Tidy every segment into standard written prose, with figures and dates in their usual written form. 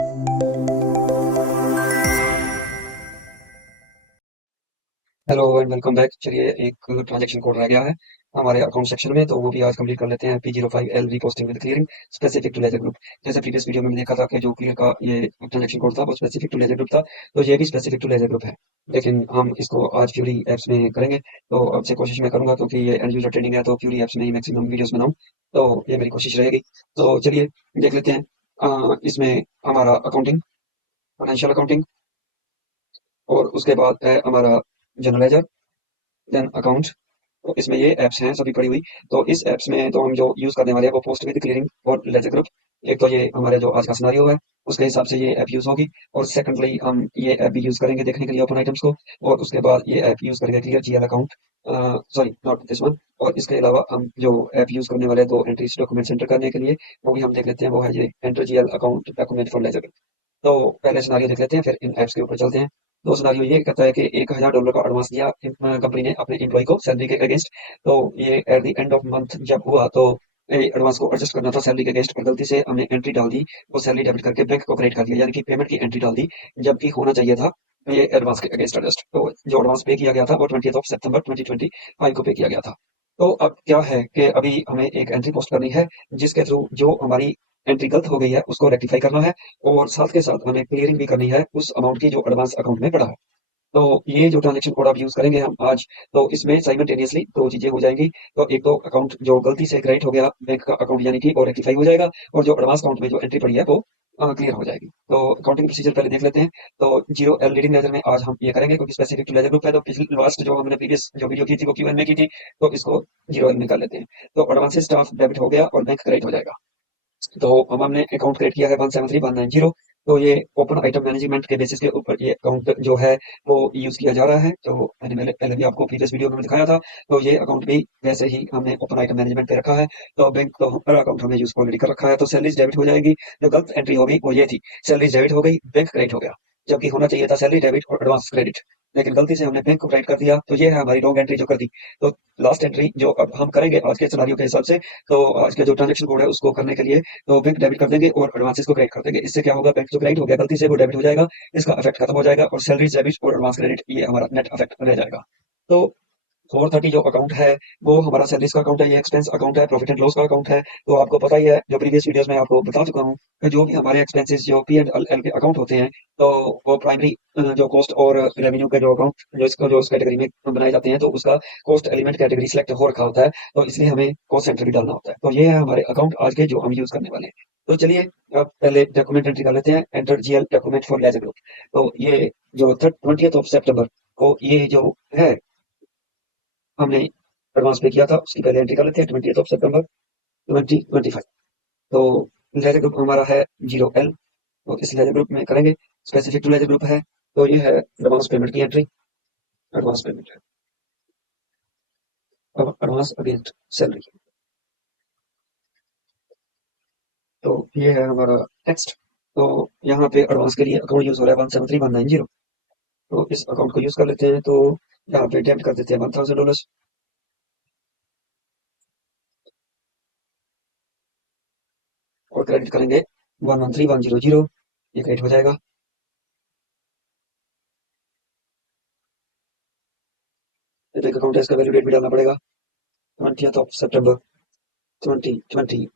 Hello and welcome back. चलिए, एक transaction code रह गया है हमारे अकाउंट सेक्शन में, तो वो भी आज कंप्लीट कर लेते हैं। P05L reposting with clearing specific to ledger group. जैसे प्रीवियस वीडियो में मैंने देखा था कि जो क्लियर का ये ट्रांजैक्शन कोड था वो स्पेसिफिक टू लेजर ग्रुप था, तो ये भी स्पेसिफिक टू लेजर ग्रुप है। लेकिन हम इसको आज फ्यूरी एप्स में करेंगे, तो अब से कोशिश मैं करूंगा क्योंकि ये एंड यूजर ट्रेनिंग है, तो फ्यूरी एप्स में ही मैक्सिमम वीडियोस बनाऊं, तो ये मेरी कोशिश रहेगी। तो चलिए देख लेते हैं। इसमें हमारा अकाउंटिंग, फाइनेंशियल अकाउंटिंग, और उसके बाद है हमारा जनरल लेजर, देन अकाउंट। तो इसमें ये ऐप्स हैं सभी पड़ी हुई। तो इस ऐप्स में तो हम जो यूज करने वाले हैं वो पोस्ट विद क्लियरिंग और लेजर ग्रुप। एक तो ये हमारे जो आज का सिनारियो है उसके हिसाब से ये ऐप यूज होगी, और सेकंडली हम ये ऐप भी यूज करेंगे देखने के लिए ओपन आइटम्स को, और उसके बाद ये ऐप यूज करेंगे clear GL account. Sorry, not this one. और इसके अलावा हम जो ऐप यूज करने वाले हैं दो एंट्रीज डॉक्यूमेंट एंटर करने के लिए, वो भी हम देख लेते हैं। वो है ये enter GL account document for ledger. तो पहले सिनारियो देख लेते हैं, फिर इन ऐप्स के ऊपर चलते हैं। तो सिनारियो ये कहता है कि $1000 का एडवांस दिया कंपनी ने अपने एम्प्लॉय को सैलरी के अगेंस्ट। तो ये at the end of month जब हुआ, तो एडवांस को एडजस्ट करना था सैलरी के अगेंस्ट, पर गलती से हमने एंट्री डाल दी, वो सैलरी डेबिट करके बैंक को क्रेडिट कर दिया, यानी कि पेमेंट की एंट्री डाल दी, जबकि होना चाहिए था ये एडवांस के अगेंस्ट एडजस्ट। तो जो एडवांस पे किया गया था वो 20 सितंबर 2025 को पे किया गया था। तो अब क्या है कि अभी हमें एक एंट्री पोस्ट करनी है जिसके थ्रू जो हमारी एंट्री गलत हो गई है उसको रेक्टिफाई करना है, और साथ के साथ हमें क्लियरिंग भी करनी है उस अमाउंट की जो एडवांस अकाउंट में पड़ा है। तो ये जो ट्रांजेक्शन कोड आप यूज करेंगे हम आज, तो इसमें साइमल्टेनियसली दो चीजें हो जाएंगी। तो एक तो अकाउंट जो गलती से क्रेडिट हो गया बैंक का अकाउंट, यानी कि वो रेक्टिफाई हो जाएगा, और जो एडवांस अकाउंट में जो एंट्री पड़ी है वो क्लियर हो जाएगी। तो अकाउंटिंग प्रोसीजर पहले देख लेते हैं। तो जीरो एल रीडिंग लेजर में आज हम ये करेंगे क्योंकि स्पेसिफिक टू लेजर ग्रुप है। तो पिछली लास्ट जो हमने प्रीवियस जो वीडियो की थी वो क्यूएन में की थी, तो इसको जीरो एल में कर लेते हैं। तो एडवांस स्टाफ डेबिट हो गया और बैंक क्रेडिट हो जाएगा। तो अब हमने अकाउंट क्रिएट किया है 173190। तो ये ओपन आइटम मैनेजमेंट के बेसिस के ऊपर ये अकाउंट जो है वो यूज किया जा रहा है। तो मैंने पहले पहले भी आपको प्रीवियस वीडियो में दिखाया था। तो ये अकाउंट भी वैसे ही हमने ओपन आइटम मैनेजमेंट पे रखा है। तो बैंक तो हमारा अकाउंट हमने यूज ऑलरेडी कर रखा है, तो सैलरीज डेबिट हो जाएगी। जो गलत एंट्री होगी वो ये थी, सैलरीज डेबिट हो गई, बैंक क्रेडिट हो गया, जबकि होना चाहिए था सैलरी डेबिट और एडवांस क्रेडिट, लेकिन गलती से हमने बैंक को क्रेडिट कर दिया। तो ये है हमारी रॉन्ग एंट्री जो कर दी। तो लास्ट एंट्री जो अब हम करेंगे आज के सिनारियो के हिसाब से, तो आज के जो ट्रांजेक्शन कोड है उसको करने के लिए, तो बैंक डेबिट कर देंगे और एडवांसेस को क्रेडिट कर देंगे। इससे क्या होगा, बैंक जो क्रेडिट हो गया गलती से वो डेबिट हो जाएगा, इसका इफेक्ट खत्म हो जाएगा, और सैलरी डेबिट और एडवांस क्रेडिट ये हमारा नेट इफेक्ट रह जाएगा। तो 430 जो अकाउंट है वो हमारा सैलरीज का अकाउंट है, ये एक्सपेंस अकाउंट है, प्रॉफिट एंड लॉस का अकाउंट है। तो आपको पता ही है, जो प्रीवियस वीडियोस में आपको बता चुका हूँ कि जो भी हमारे एक्सपेंसेस जो पी एंड एल के अकाउंट होते हैं, तो वो प्राइमरी जो कॉस्ट और रेवेन्यू के जो अकाउंट जो इसको जो उस कैटेगरी में बनाए जाते हैं, तो उसका कॉस्ट एलिमेंट कैटेगरी सिलेक्ट हो रखा होता है, तो इसलिए हमें कॉस्ट सेंटर भी डालना होता है। तो ये है हमारे अकाउंट आज के जो हम यूज करने वाले हैं। तो चलिए अब पहले डॉक्यूमेंट एंट्री कर लेते हैं, enter GL document for ledger group. तो ये जो 20 सितंबर को ये जो है हमने एडवांस पे किया था, उसकी पहले एंट्री कर लेते हैं 20 सितंबर 2025। तो लेजर ग्रुप हमारा है जीरो एल, तो इस लेजर ग्रुप में करेंगे, स्पेसिफिक टू लेजर ग्रुप है। तो ये है एडवांस पेमेंट की एंट्री, एडवांस पेमेंट है, अब एडवांस अगेंस्ट सैलरी। तो ये है हमारा टेक्स्ट। तो यहाँ पे एडवांस के लिए अकाउंट यूज हो रहा है 173190। तो इस अकाउंट को यूज कर लेते हैं। तो यहाँ पे डेबिट कर देते हैं $1000, और क्रेडिट करेंगे 113100। ये क्रेडिट हो जाएगा। ये बैंक अकाउंट है, इसका वैल्यू डेट भी डालना पड़ेगा, 20 सितंबर 2025।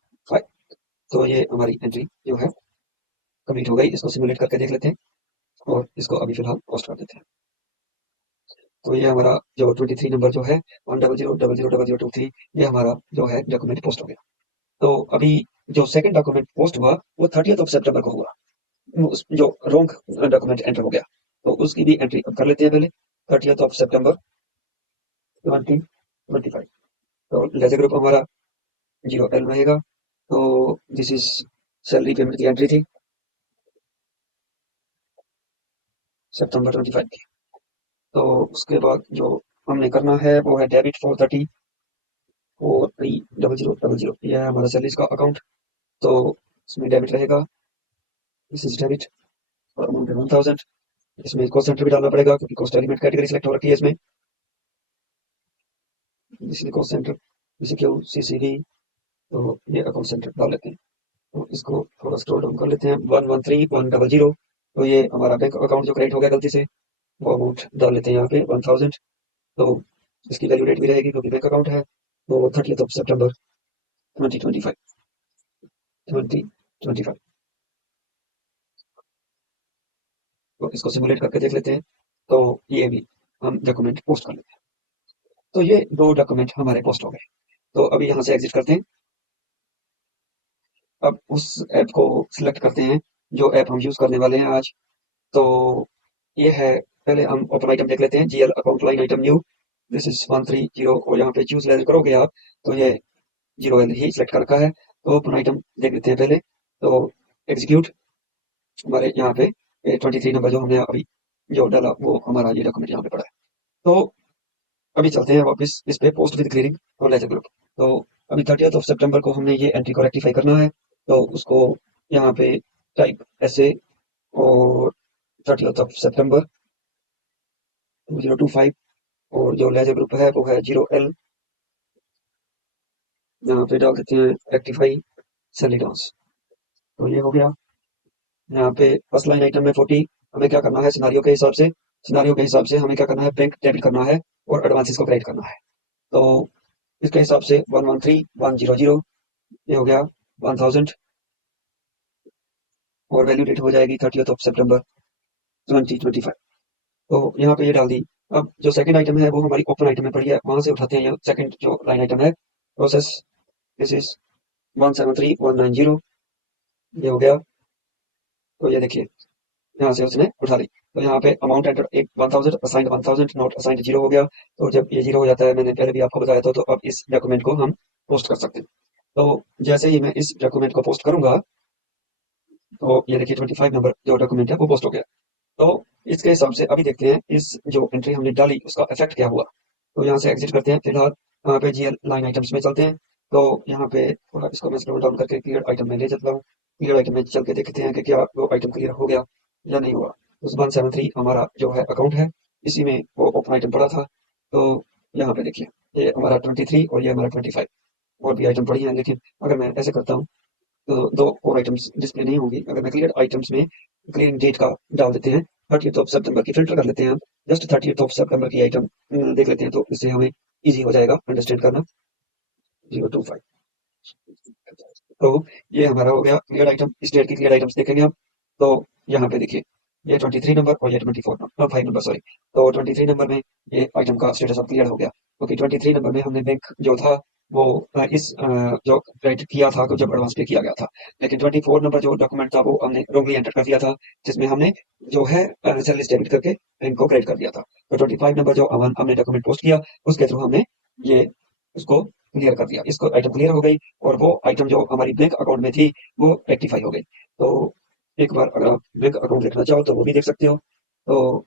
तो ये हमारी एंट्री जो है कंप्लीट हो गई। इसको सिमुलेट करके देख लेते हैं, और इसको अभी फिलहाल पोस्ट कर देते हैं। तो ये हमारा जो 23 नंबर जो है 1000000023, ये हमारा जो है डॉक्यूमेंट पोस्ट हो गया। तो अभी जो सेकंड डॉक्यूमेंट पोस्ट हुआ वो 30 सितंबर को हुआ, जो रॉन्ग डॉक्यूमेंट एंटर हो गया, तो उसकी भी एंट्री कर लेते हैं पहले। 30 सितंबर 2025। तो लेजर ग्रुप हमारा जीरो एल रहेगा। तो दिस इज सैलरी पेमेंट की एंट्री थी सितंबर 25 की। तो उसके बाद जो हमने करना है वो है डेबिट 430 यह है हमारा सैलरीज का अकाउंट। तो इसमें डेबिट रहेगा, दिस इज डेबिट, और अमाउंट है 1000। इसमें कॉस्ट सेंटर भी डालना पड़ेगा क्योंकि कॉस्ट एलिमेंट कैटेगरी सिलेक्ट हो रखी है इसमें। इसलिए कॉस्ट सेंटर, इसी क्यू सीसीडी, तो ये अकाउंट सेंटर डाल लेते हैं। तो इसको थोड़ा स्क्रॉल डाउन कर लेते हैं, 113100। तो ये हमारा बैंक अकाउंट जो क्रेडिट हो गया गलती से, वो अमाउंट डाल लेते हैं यहाँ पे 1000। तो इसकी वैल्यू डेट भी रहेगी क्योंकि बैंक अकाउंट है। तो 30 सितंबर 2025। तो इसको सिमुलेट करके देख लेते हैं। तो ये भी हम डॉक्यूमेंट पोस्ट कर लेते हैं। तो ये दो डॉक्यूमेंट हमारे पोस्ट हो गए। तो अभी यहाँ से एग्जिट करते हैं। अब उस ऐप को सिलेक्ट करते हैं जो ऐप हम यूज करने वाले हैं आज। तो ये है, पहले हम ओपन आइटम देख लेते हैं, GL account line item new, this is 130 और यहाँ पे चूज लेजर करोगे आप तो ये 0L ही सिलेक्ट कर रखा है। तो ओपन आइटम देख लेते हैं पहले। तो एग्जीक्यूट, हमारे यहाँ पे 23 नंबर जो हमने अभी जो डाला वो हमारा ये डॉक्यूमेंट यहाँ पे पड़ा है। तो अभी चलते हैं वापस इस पे, पोस्ट विद क्लियरिंग और लेजर ग्रुप। तो अभी 30 सितंबर को हमने ये एंट्री को रेक्टिफाई करना है। तो उसको यहाँ पे टाइप ऐसे, और 30 सितंबर 2025, और जो लेजर ग्रुप है वो है 0L। यहाँ पे डाल देते हैं रेक्टिफाई सेलिडॉन्स। तो ये हो गया। यहाँ पे फर्स्ट लाइन आइटम में 40, हमें क्या करना है सिनारियो के हिसाब से हमें क्या करना है, बैंक डेबिट करना है और एडवांसेस को क्रेडिट करना है। तो इसके हिसाब से 113100 ये हो गया 1000, और वैल्यू डेट हो जाएगी 30 सितंबर 2025। तो यहाँ पे ये डाल दी। अब जो सेकंड आइटम है वो हमारी ओपन आइटम में पड़ी है, वहां से उठाते हैं ये सेकंड जो लाइन आइटम है, प्रोसेस, दिस इज 173190 ये हो गया। तो ये देखिए यहाँ से उसने उठा ली। तो यहाँ पे अमाउंट एंटर एक 1000, असाइंड 1000, नॉट असाइंड 0 हो गया। तो जब ये 0 हो जाता है, मैंने पहले भी आपको बताया था, तो अब इस डॉक्यूमेंट को हम पोस्ट कर सकते हैं। तो जैसे ही मैं इस डॉक्यूमेंट को पोस्ट करूंगा, तो ये देखिए 25 नंबर जो डॉक्यूमेंट है वो पोस्ट हो गया। तो इसके हिसाब से अभी देखते हैं इस जो एंट्री हमने डाली उसका इफेक्ट क्या हुआ। तो यहाँ से एग्जिट करते हैं फिलहाल, यहाँ पे जीएल लाइन आइटम्स में चलते हैं। तो यहाँ पे थोड़ा इसको मैं स्क्रॉल डाउन करके क्लियर आइटम में ले जाता हूँ। क्लियर आइटम में चल के देखते हैं कि क्या वो आइटम क्लियर हो गया या नहीं हुआ। उस 173 हमारा जो है अकाउंट है, इसी में वो ओपन आइटम पड़ा था। तो यहाँ पे देखिए ये हमारा 23 और ये हमारा 25 और भी आइटम पड़ी हैं। लेकिन अगर मैं ऐसे करता हूँ तो दो और आइटम्स डिस्प्ले नहीं होंगी। अगर मैं क्लियर आइटम्स में क्लियर डेट का डाल देते हैं, 30 सितंबर की फिल्टर कर लेते हैं हम, जस्ट 30 सितंबर की आइटम देख लेते हैं, तो इससे हमें इजी हो जाएगा अंडरस्टैंड करना। 025, तो ये हमारा हो गया क्लियर आइटम। इस डेट की क्लियर आइटम्स देखेंगे हम। तो यहाँ पे देखिए ये 23 नंबर और ये 24 नंबर, 5 नंबर सॉरी। तो 23 नंबर में ये आइटम का स्टेटस अब क्लियर हो गया, क्योंकि 23 नंबर में हमने बैंक जो था वो जो क्रेडिट किया था तो जब एडवांस पे किया गया था। लेकिन 24 नंबर जो डॉक्यूमेंट था वो हमने रॉन्गली एंटर कर दिया था, जिसमें हमने जो है सैलरी डेबिट करके बैंक को क्रेडिट कर दिया था। तो 25 नंबर जो हमने डॉक्यूमेंट पोस्ट किया उसके थ्रू हमने ये उसको क्लियर कर दिया, इसको आइटम क्लियर हो गई, और वो आइटम जो हमारी बैंक अकाउंट में थी वो रेक्टिफाई हो गई। तो एक बार अगर आप बैंक अकाउंट देखना चाहो तो वो भी देख सकते हो। तो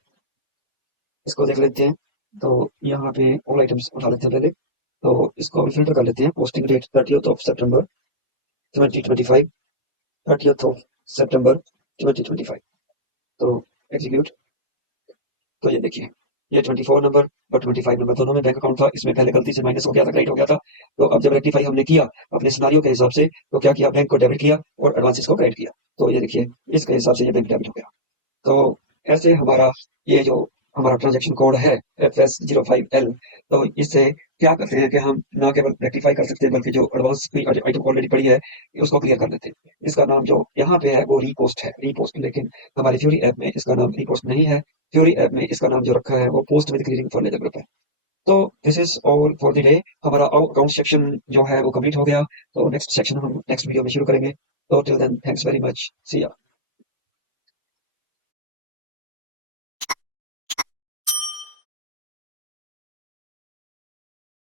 इसको देख लेते हैं। तो यहाँ पे ऑल आइटम्स उठा लेते हैं पहले। तो इसको अभी फिल्टर कर लेते हैं, पोस्टिंग डेट 30 सितंबर 2025, 30 सितंबर 2025। तो एग्जीक्यूट। तो ये देखिए ये 24 नंबर और 25 नंबर दोनों में बैंक अकाउंट था, इसमें पहले गलती से माइनस हो गया था, क्रेडिट हो गया था। तो अब जब रेक्टिफाई हमने किया अपने सिनारियो के हिसाब से, तो क्या किया, बैंक को डेबिट किया और एडवांसेस को क्रेडिट किया। तो ये देखिए इसके हिसाब से ये बैंक डेबिट हो गया। तो ऐसे हमारा ये जो हमारा ट्रांजैक्शन कोड है FS05L, तो इससे क्या करते हैं कि हम ना केवल रेक्टिफाई कर सकते हैं बल्कि जो एडवांस की आइटम ऑलरेडी पड़ी है उसको क्लियर कर देते हैं। इसका नाम जो यहाँ पे है वो रीपोस्ट है, रीपोस्ट। लेकिन हमारी फ्यूरी ऐप में इसका नाम रीपोस्ट नहीं है। फ्यूरी ऐप में इसका नाम जो रखा है वो post with clearing for ledger group है। तो this is all for the day. हमारा अकाउंट सेक्शन जो है वो कंप्लीट हो गया। तो नेक्स्ट सेक्शन हम नेक्स्ट वीडियो में शुरू करेंगे। तो till then thanks very much, see या।